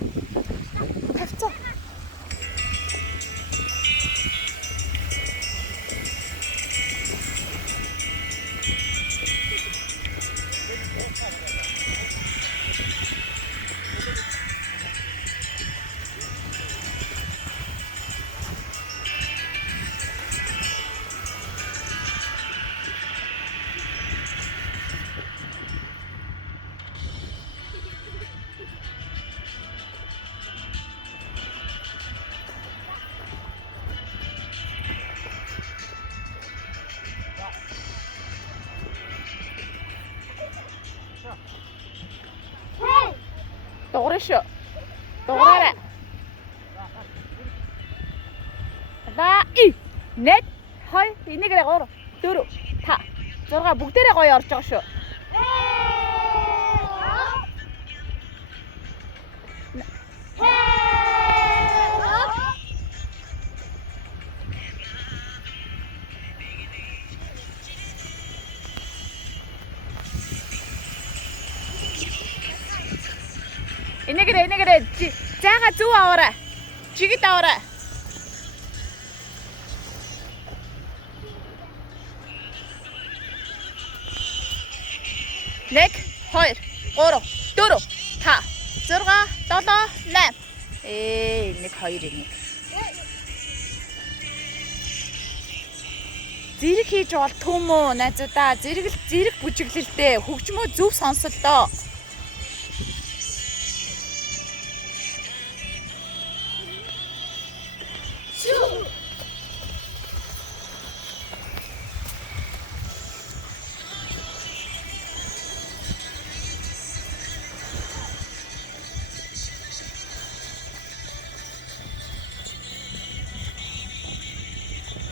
Тавцаа. Дуурай шүү. Дуураарай. За, 1 2 1 3 4 5 6 бүгдээрээ гоё орж байгаа шүү. Энэгэрээ зайгаа зүв аваарай. Чигт аваарай. Нэг, 2, 3, 4, 5, 6, 7, 8. 1 2 1. Зэрэг хийж бол түм үү найзуудаа. Зэрэг бүжиглэлтэй хөгжмөө зөв сонsolтоо.